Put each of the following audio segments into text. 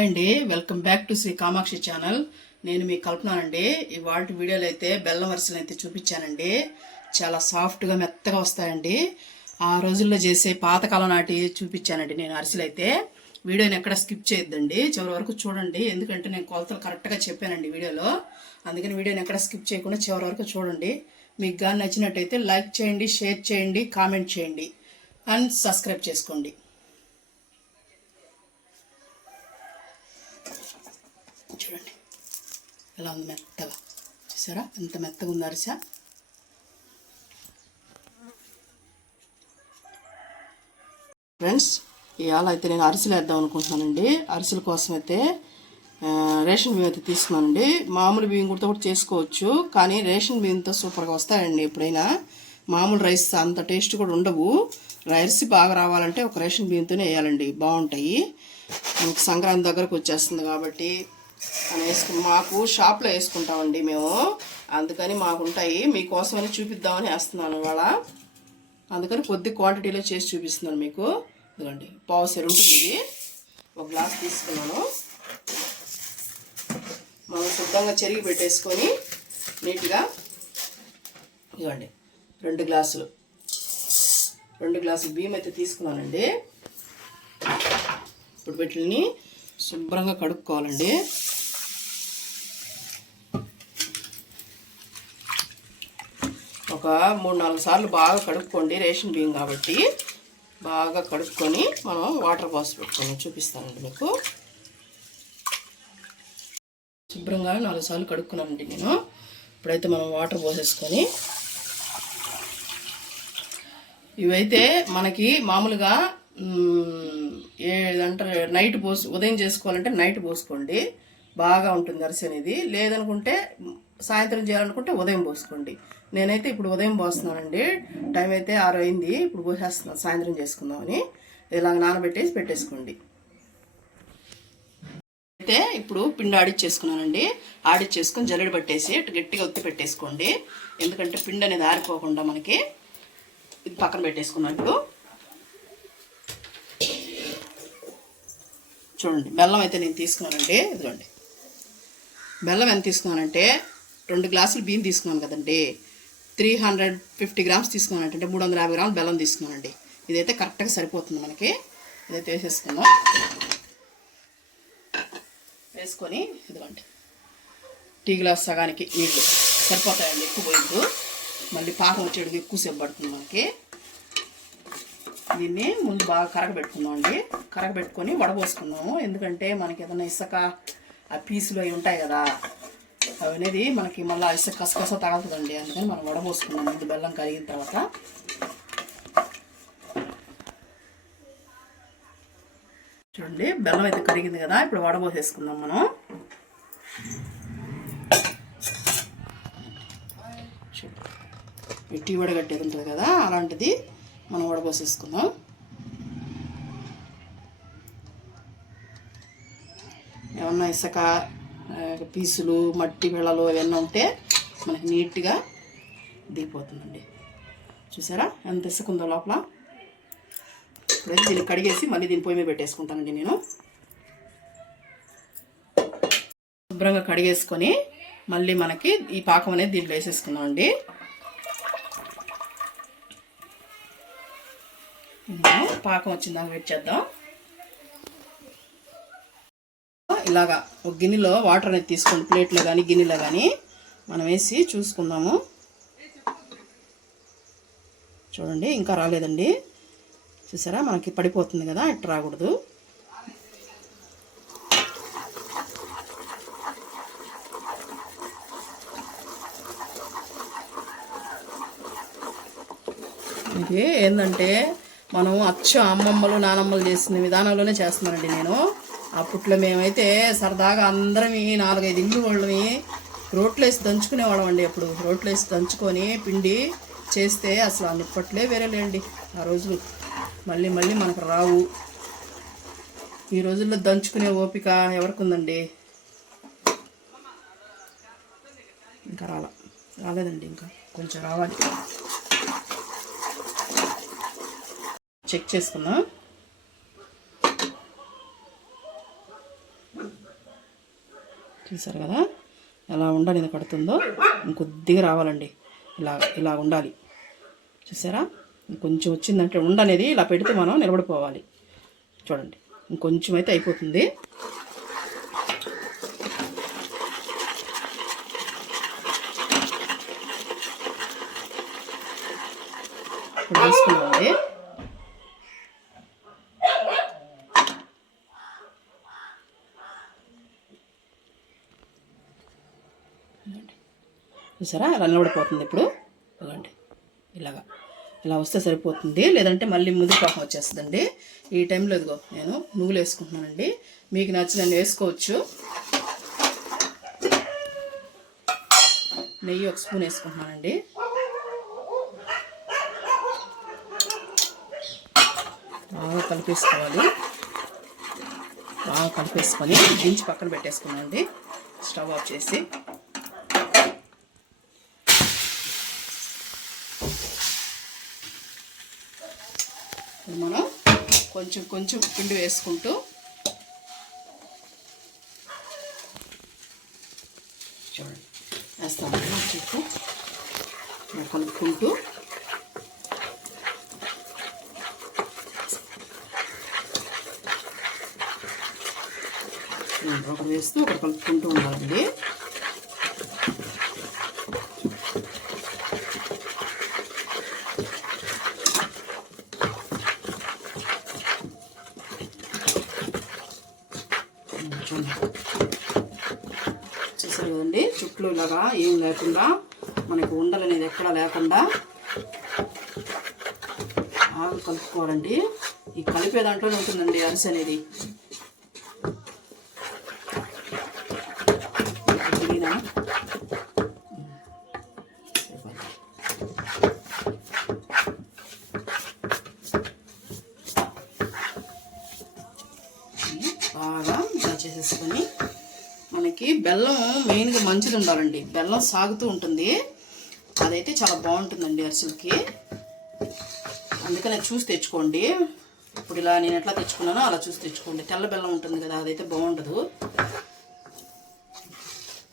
Hi అండి. Welcome back to Shri Kamakshi channel. నేను మీ కల్పనానండి ఇవాళ వీడియోలు అయితే బెల్లం వరుసలు అయితే చూపించానండి. చాలా సాఫ్ట్గా మెత్తగా వస్తాయండి. ఆ రోజుల్లో చేసే పాతకాలం నాటి చూపించానండి నేను అరిసెలు అయితే వీడియోని ఎక్కడ స్కిప్ చేయొద్దండి. చివరి వరకు చూడండి. ఎందుకంటే నేను కొలతలు కరెక్ట్గా చెప్పానండి వీడియోలో. అందుకని వీడియోని ఎక్కడ స్కిప్ చేయకుండా చివరి వరకు చూడండి. మీకు కానీ నచ్చినట్టయితే లైక్ చేయండి షేర్ చేయండి కామెంట్ చేయండి. అండ్ సబ్స్క్రైబ్ చేసుకోండి. ఎలా ఉంది మెత్తగా. చూసారా? ఎంత మెత్తగా ఉంది అరిసె. ఫ్రెండ్స్ ఇవాళ అయితే నేను అరిసెలు వేద్దాం అనుకుంటున్నానండి. అరిసెల కోసం అయితే రేషన్ బియ్యం అయితే తీసుకున్నానండి. మామూలు బియ్యం కూడా కూడా చేసుకోవచ్చు కానీ రేషన్ బియ్యంతో సూపర్గా వస్తాయండి ఎప్పుడైనా. మామూలు రైస్ అంత టేస్ట్ కూడా ఉండవు. రైస్ బాగా రావాలంటే ఒక రేషన్ బియ్యంతోనే వేయాలండి. బాగుంటాయి. మనకి సంక్రాంతి దగ్గరకు వచ్చేస్తుంది కాబట్టి అని వేసుకు మాకు షాప్లో వేసుకుంటామండి మేము. అందుకని మాకు ఉంటాయి మీకోసమని చూపిద్దామని వేస్తున్నాను ఇవాళ. అందుకని కొద్ది క్వాంటిటీలో చేసి చూపిస్తున్నాను మీకు. ఇదిగోండి పావు సెరు ఉంటుంది ఇది. ఒక గ్లాస్ తీసుకున్నాను. మనం శుద్ధంగా చెరిగి పెట్టేసుకొని నీట్గా ఇదిగోండి రెండు గ్లాసులు. రెండు గ్లాసులు బియ్యం అయితే తీసుకున్నానండి. ఇప్పుడు వీటిని శుభ్రంగా కడుక్కోవాలండి. ఒక మూడు నాలుగు సార్లు బాగా కడుక్కోండి రేషన్ బియ్యం కాబట్టి. బాగా కడుక్కొని మనం వాటర్ పోసి పెట్టుకొని చూపిస్తానండి మీకు. శుభ్రంగా నాలుగు సార్లు కడుక్కున్నానండి నేను. ఇప్పుడైతే మనం వాటర్ పోసేసుకొని. ఇవైతే మనకి మామూలుగా ఏదంటే ఏదంటారు నైట్ పోసు ఉదయం చేసుకోవాలంటే నైట్ పోసుకోండి. బాగా ఉంటుంది అరిసి అనేది. లేదనుకుంటే సాయంత్రం చేయాలనుకుంటే ఉదయం పోసుకోండి. నేనైతే ఇప్పుడు ఉదయం పోస్తున్నానండి. టైం అయితే ఆరు అయింది. ఇప్పుడు పోసేస్తున్నాను సాయంత్రం చేసుకుందామని. ఇలాగ నానబెట్టేసి పెట్టేసుకోండి. అయితే ఇప్పుడు పిండి ఆడిచ్చేసుకున్నానండి. ఆడిచ్చేసుకొని జల్లెడ పట్టేసి గట్టిగా ఉత్తి పెట్టేసుకోండి. ఎందుకంటే పిండి అనేది ఆరిపోకుండా మనకి ఇది పక్కన పెట్టేసుకున్నట్టు చూడండి బెల్లం అయితే నేను తీసుకున్నానండి. ఇదిగోండి. బెల్లం ఎంత తీసుకున్నానంటే రెండు గ్లాసులు బియ్యం తీసుకున్నాను కదండి. త్రీ హండ్రెడ్ ఫిఫ్టీ గ్రామ్స్ తీసుకున్నాను అంటే మూడు వందల యాభై గ్రాములు బెల్లం తీసుకున్నానండి. ఇదైతే కరెక్ట్గా సరిపోతుంది మనకి. ఇదైతే వేసేసుకుందాం. వేసుకొని ఇదిగోండి. టీ గ్లాస్ సగానికి నీళ్ళు సరిపోతాయండి ఎక్కువ పోయిద్దు మళ్ళీ పాకం వచ్చేటికి ఎక్కువసేపు పడుతుంది మనకి. దీన్ని ముందు బాగా కరగబెట్టుకుందాం అండి. కరగబెట్టుకొని వడబోసుకుందాము. ఎందుకంటే మనకి ఏదైనా ఇసుక ఆ పీసులు అవి ఉంటాయి కదా. అనేది మనకి మళ్ళీ ఇసుక కసకస తగలుతుందండి అందుకని మనం వడబోసుకుందాం ముందు బెల్లం కరిగిన తర్వాత. చూడండి బెల్లం అయితే కరిగింది కదా. ఇప్పుడు వడబోసేసుకుందాం మనం. చూడు. టీ వడగట్టేది ఉంటుంది కదా అలాంటిది మనం వడబోసేసుకుందాం ఏమన్నా ఇసుక పీసులు మట్టి వెళ్ళలు ఇవన్నీ ఉంటే మనకి నీట్గా దిగిపోతుందండి. చూసారా? ఎంత ఇసుకుందో లోపల. ఇప్పుడైతే దీన్ని కడిగేసి మళ్ళీ దీని పొయ్యి మీద పెట్టేసుకుంటానండి నేను. శుభ్రంగా కడిగేసుకొని మళ్ళీ మనకి ఈ పాకం అనేది దీంట్లో వేసేసుకుందాం అండి. పాకం వచ్చిందాక వెయిట్ చేద్దాం. ఇలాగా ఒక గిన్నెలో వాటర్ అనేది తీసుకోండి ప్లేట్లో కానీ గిన్నెలో కానీ మనం వేసి చూసుకుందాము. చూడండి ఇంకా రాలేదండి. చూసారా? మనకి పడిపోతుంది కదా ఇట్లా రాకూడదు. ఇది ఏంటంటే మనం అచ్చ అమ్మమ్మలు నానమ్మలు చేసిన విధానంలోనే చేస్తున్నానండి నేను. అప్పట్లో మేమైతే సరదాగా అందరం ఈ నాలుగైదు ఇల్లు వాళ్ళని రోట్లో వేసి దంచుకునే వాళ్ళం అండి అప్పుడు. రోట్లో వేసి దంచుకొని పిండి చేస్తే అసలు అన్నిప్పట్లే వేరేలేండి వేరే లేండి ఆ రోజులు. మళ్ళీ మళ్ళీ మనకు రావు. ఈ రోజుల్లో దంచుకునే ఓపిక ఎవరికి ఉందండి ఇంకా రాల. రాలేదండి ఇంకా. కొంచెం రావాలి. చెక్ చేసుకుందాం. చూసారు కదా? ఎలా ఉండని కడుతుందో ఇంకొద్దిగా రావాలండి. ఇలా ఇలా ఉండాలి. చూసారా ఇంకొంచెం వచ్చిందంటే ఉండనేది ఇలా పెడితే మనం నిలబడిపోవాలి. చూడండి. ఇంకొంచెం అయితే అయిపోతుంది ఇప్పుడు వేసుకున్నామండి చూసారా? అలా నిలబడిపోతుంది ఇప్పుడు. ఇవ్వండి ఇలాగా. ఇలా వస్తే సరిపోతుంది. లేదంటే మళ్ళీ ముందు పాకం వచ్చేస్తుందండి. ఈ టైంలో ఇదిగో నేను నువ్వులు వేసుకుంటున్నానండి. మీకు నచ్చిన వేసుకోవచ్చు. నెయ్యి ఒక స్పూన్ వేసుకుంటున్నానండి. బాగా కలిపేసుకోవాలి. బాగా కలిపేసుకొని దించి పక్కన పెట్టేసుకున్నానండి. స్టవ్ ఆఫ్ చేసి ఇప్పుడు మనం కొంచెం కొంచెం పిండి వేసుకుంటూ చూడండి వేస్తాము చెప్పు. కలుపుకుంటూ. ఒకటి వేస్తూ ఒకటి కలుపుకుంటూ ఉండాలండి చూడండి చూసారు కదండి ఇలాగా ఏం లేకుండా మనకు ఉండలు అనేది ఎక్కడా లేకుండా బాగా కలుపుకోవాలండి. ఈ కలిపే దాంట్లోనే ఉంటుందండి అరిసె అనేది. మనకి బెల్లం మెయిన్గా మంచిది ఉండాలండి. బెల్లం సాగుతూ ఉంటుంది. అదైతే చాలా బాగుంటుందండి అరిసెలకి. అందుకనే చూసి తెచ్చుకోండి. ఇప్పుడు ఇలా నేను ఎట్లా తెచ్చుకున్నానో అలా చూసి తెచ్చుకోండి. తెల్ల బెల్లం ఉంటుంది కదా అదైతే బాగుండదు.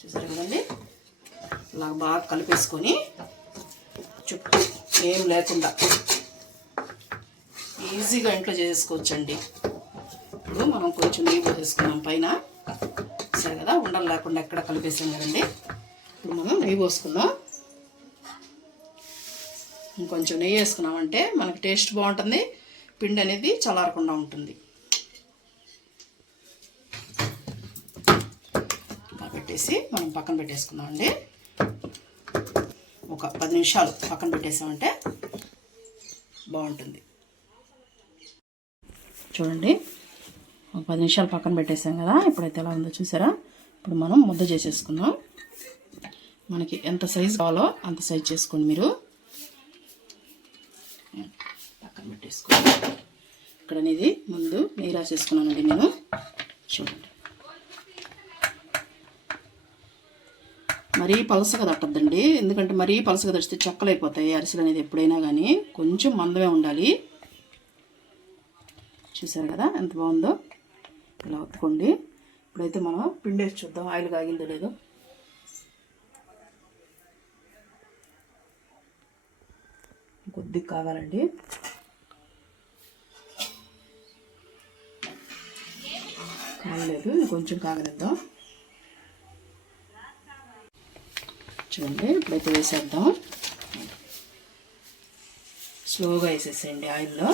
చూసారు కదండి? ఇలా బాగా కలిపేసుకొని చుట్టూ ఏం లేకుండా ఈజీగా ఇంట్లో చేసేసుకోవచ్చండి ఇప్పుడు మనం కొంచెం నెయ్యి పోసేసుకున్నాం పైన. సరే కదా ఉండలు లేకుండా ఎక్కడ కలిపేసాం కదండి. ఇప్పుడు మనం నెయ్యి పోసుకుందాం. ఇంకొంచెం నెయ్యి వేసుకున్నామంటే మనకి టేస్ట్ బాగుంటుంది పిండి అనేది చల్లారకుండా ఉంటుంది. ఇలా పెట్టేసి మనం పక్కన పెట్టేసుకుందామండి. ఒక పది నిమిషాలు పక్కన పెట్టేసామంటే బాగుంటుంది. చూడండి. ఒక పది నిమిషాలు పక్కన పెట్టేసాం కదా ఇప్పుడైతే ఎలా ఉందో చూసారా? ఇప్పుడు మనం ముద్ద చేసేసుకుందాం. మనకి ఎంత సైజు కావాలో అంత సైజ్ చేసుకోండి మీరు. పక్కన పెట్టేసుకోండి. ఇక్కడ అనేది ముందు నెయ్యి రాసేసుకున్నానండి నేను. చూడండి. మరీ పలసగా తట్టద్దండి. ఎందుకంటే మరీ పలసగా తడిస్తే చెక్కలైపోతాయి అయిపోతాయి అరిసెలు అనేది ఎప్పుడైనా కానీ కొంచెం మందమే ఉండాలి. చూసారు కదా ఎంత బాగుందో? ఇలా ఒత్తుకోండి ఇప్పుడైతే మనం పిండి వేసి చూద్దాం. ఆయిల్ కాగిందో లేదో. కొద్దిగా కావాలండి. కాగలేదు. కొంచెం కాగనిద్దాం. చూడండి. ఇప్పుడైతే వేసేద్దాం. స్లోగా వేసేసేయండి ఆయిల్లో.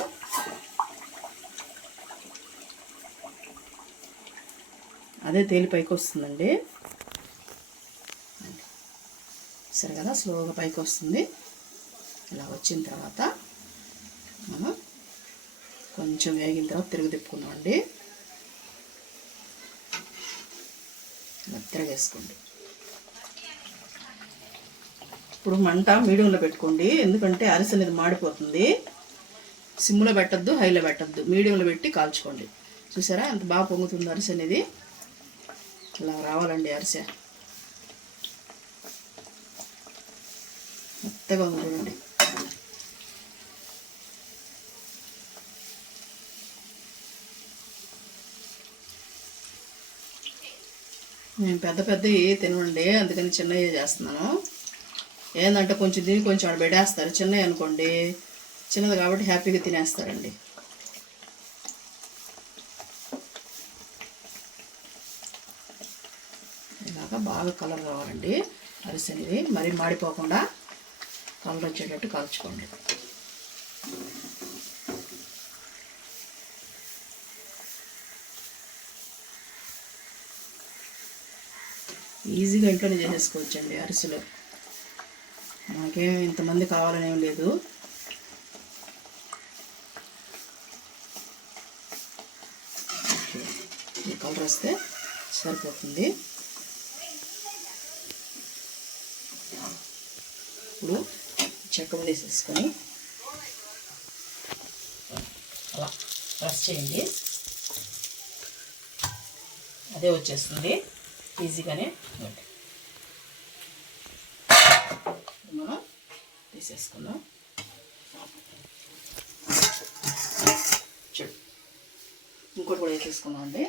అదే తేలి పైకి వస్తుందండి. సరే కదా స్లోగా పైకి వస్తుంది. ఇలా వచ్చిన తర్వాత మనం కొంచెం వేగిన తర్వాత తిరుగు తిప్పుకుందామండి. ఇలా తిరగేసుకోండి ఇప్పుడు మంట మీడియంలో పెట్టుకోండి. ఎందుకంటే అరిసె అనేది మాడిపోతుంది. సిమ్లో పెట్టద్దు హైలో పెట్టద్దు. మీడియంలో పెట్టి కాల్చుకోండి. చూసారా? ఎంత బాగా పొంగుతుంది అరిసె అనేది. ఇలా రావాలండి అరిసె. మెత్తగా ఉంది చూడండి. నేను పెద్ద పెద్దవి తినండి అందుకని చిన్నవి చేస్తున్నాను. ఏంటంటే కొంచెం దీన్ని కొంచెం ఆడ పెట్టేస్తారు చిన్నవి అనుకోండి చిన్నది కాబట్టి హ్యాపీగా తినేస్తారండి ఇలాగా బాగా కలర్ కావాలండి. అరిసెనివి అనేది మాడిపోకుండా కలర్ వచ్చేటట్టు కాల్చుకోండి. ఈజీగా ఇంట్లోనే చేసేసుకోవచ్చండి అరిసెలు. మనకేం ఇంతమంది కావాలనేం లేదు. ఈ కలర్ వస్తే సరిపోతుంది. ఇప్పుడు చెక్క వేసేసుకొని అలా ప్రెస్ చేయండి. అదే వచ్చేస్తుంది. ఈజీగానే మనం తీసేసుకుందాం. చూడు. ఇంకోటి కూడా వేసేసుకున్నాం అండి.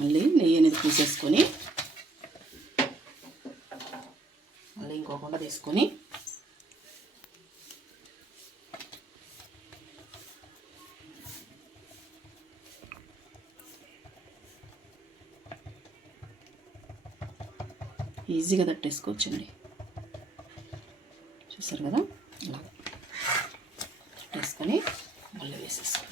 మళ్ళీ నెయ్యి అనేది తీసేసుకొని మళ్ళీ ఇంకోకుండా తీసుకొని ఈజీగా తట్టేసుకోవచ్చండి. చూసారు కదా? ఇలా తట్టేసుకొని మళ్ళీ వేసేసుకో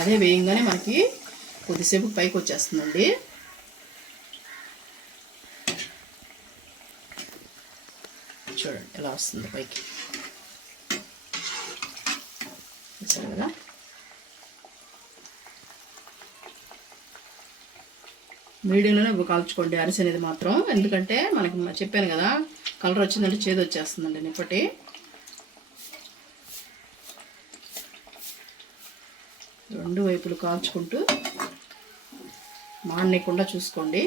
అదే వేయంగానే మనకి కొద్దిసేపు పైకి వచ్చేస్తుందండి చూడండి ఎలా వస్తుంది పైకి? చూసారు? కదా మీడియంలోనే కాల్చుకోండి అరిసి అనేది మాత్రం. ఎందుకంటే మనకి చెప్పాను కదా కలర్ వచ్చిందంటే చేదు వచ్చేస్తుందండి నిప్పటి రెండు వైపులు కాల్చుకుంటూ మాడనీయకుండా చూసుకోండి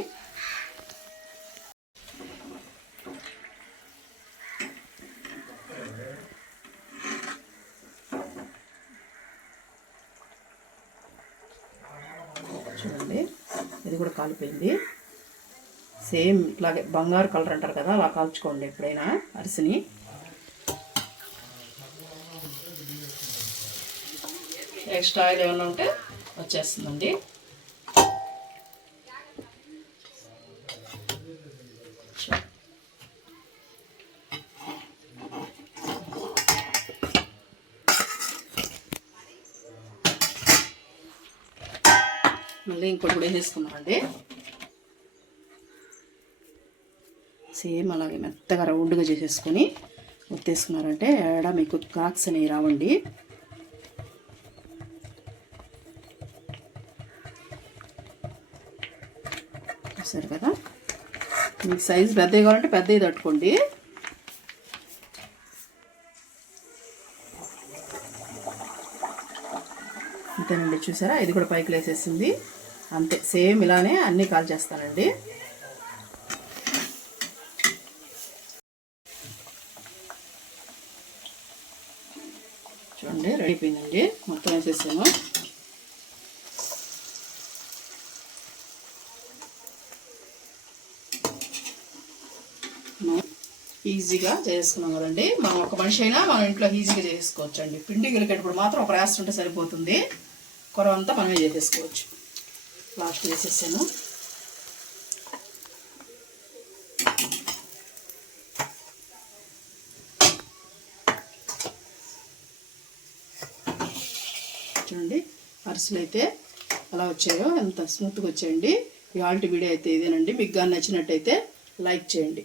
చూడండి ఇది కూడా కాలిపోయింది. సేమ్ ఇట్లాగే బంగారు కలర్ అంటారు కదా అలా కాల్చుకోండి ఎప్పుడైనా అరిసిని. ఎక్స్ట్రా ఆయిల్ ఏమైనా ఉంటే వచ్చేస్తుందండి. ఇప్పుడు కూడా వేసేసుకున్నామండి సేమ్ అలాగే మెత్తగా రౌండ్గా చేసేసుకొని ఒత్తేసుకున్నారంటే ఏడ మీకు క్రాక్స్ అనేవి రావండి. చూసారు కదా? మీకు సైజు పెద్దవి కావాలంటే పెద్దవి తట్టుకోండి. అంతేనండి చూసారా? ఇది కూడా పైకి లేసేసింది. అంతే సేమ్ ఇలానే అన్నీ కాల్ చేస్తానండి. చూడండి రెడీ అయిపోయిందండి. మొత్తం వేసేసాను ఈజీగా చేసుకున్నాం కదండి. మనం ఒక మనిషి అయినా మనం ఇంట్లో ఈజీగా చేసుకోవచ్చు అండి పిండి గిలికేటప్పుడు మాత్రం ఒక రాసి ఉంటే సరిపోతుంది. కొరవంతా మనమే చేసేసుకోవచ్చు. లాస్ట్ వేసేసాను చూడండి అరిసెలు అయితే అలా వచ్చాయో ఎంత స్మూత్గా వచ్చాయండి. ఈ వీడియో అయితే ఇదేనండి. మీకు కానీ నచ్చినట్టయితే లైక్ చేయండి.